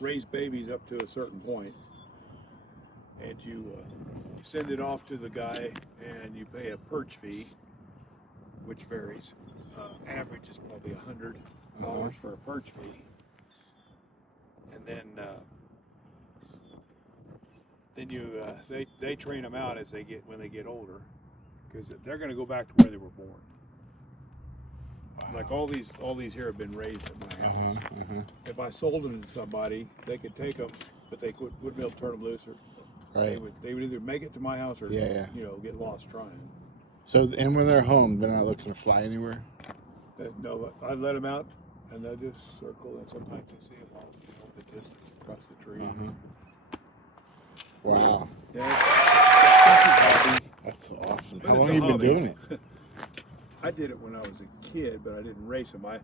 raise babies up to a certain point, and you send it off to the guy, and you pay a perch fee, which varies. Average is probably $100 for a perch fee, and then you they train them out as when they get older, because they're going to go back to where they were born. Like all these here have been raised at my house. If I sold them to somebody, they could take them, but they wouldn't be able to turn them loose, or they would either make it to my house or you know, get lost trying. So, and when they're home, they're not looking to fly anywhere? No, I let them out, and they just circle, and sometimes you see them off the distance across the tree. Wow. Yeah, that's a hobby. That's awesome. But How long have you been doing it? I did it when I was a kid, but I didn't race them. I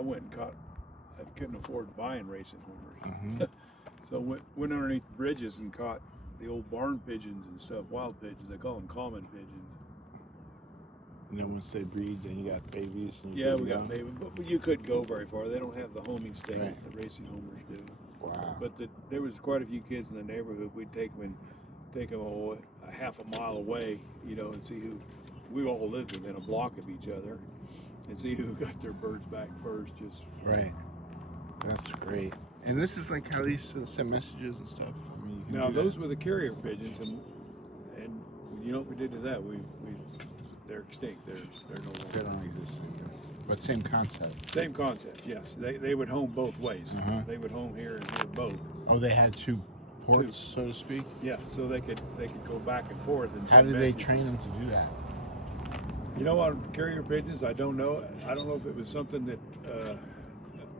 went and caught. I couldn't afford buying racing homers, so went underneath bridges and caught the old barn pigeons and stuff, wild pigeons. They call them common pigeons. And then once they breed, then you got babies. And yeah, we got babies, but you couldn't go very far. They don't have the homing state that the racing homers do. Wow. But there was quite a few kids in the neighborhood. We'd take them a half a mile away, you know, and see who. We all lived within a block of each other, and see who got their birds back first. Just right. That's great. And this is like how they used to send messages and stuff. I mean, you can now those were the carrier pigeons, and you know what we did to that? They're extinct. They're no longer. They don't exist anymore. But same concept. Same concept. Yes, they would home both ways. They would home here and here both. Oh, they had two ports, so to speak. Yeah, so they could go back and forth. And how did they train them to do that? You know, on carrier pigeons, I don't know. I don't know if it was something that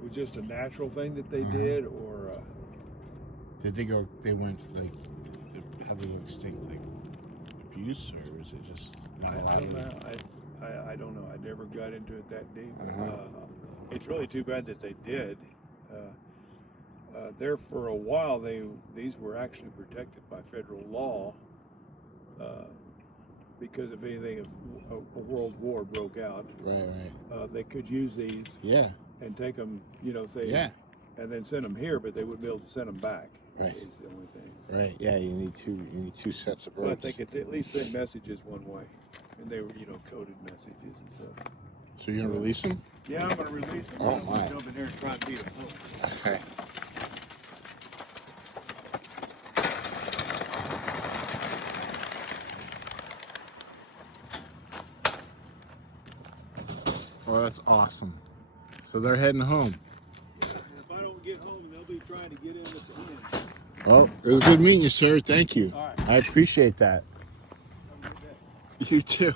was just a natural thing that they did, or did they go? They went like, how did they go extinct? Like abuse, or was it just? I don't know. I don't know. I never got into it that deep. It's really too bad that they did. There for a while, these were actually protected by federal law. Because if anything, if a world war broke out, they could use these and take them, you know, say, and then send them here, but they wouldn't be able to send them back. Is the only thing. Yeah, you need two sets of birds. But they could at least send messages one way, and they were, you know, coded messages and stuff. So you're gonna release them? Yeah, I'm gonna release them. Oh my! Jump in there and try and beat them. Okay. Well, that's awesome. So they're heading home. Yeah, if I don't get home, they'll be trying to get in at the end. Well, it was good meeting you, sir. Thank you. All right. I appreciate that. Have a good day. You too.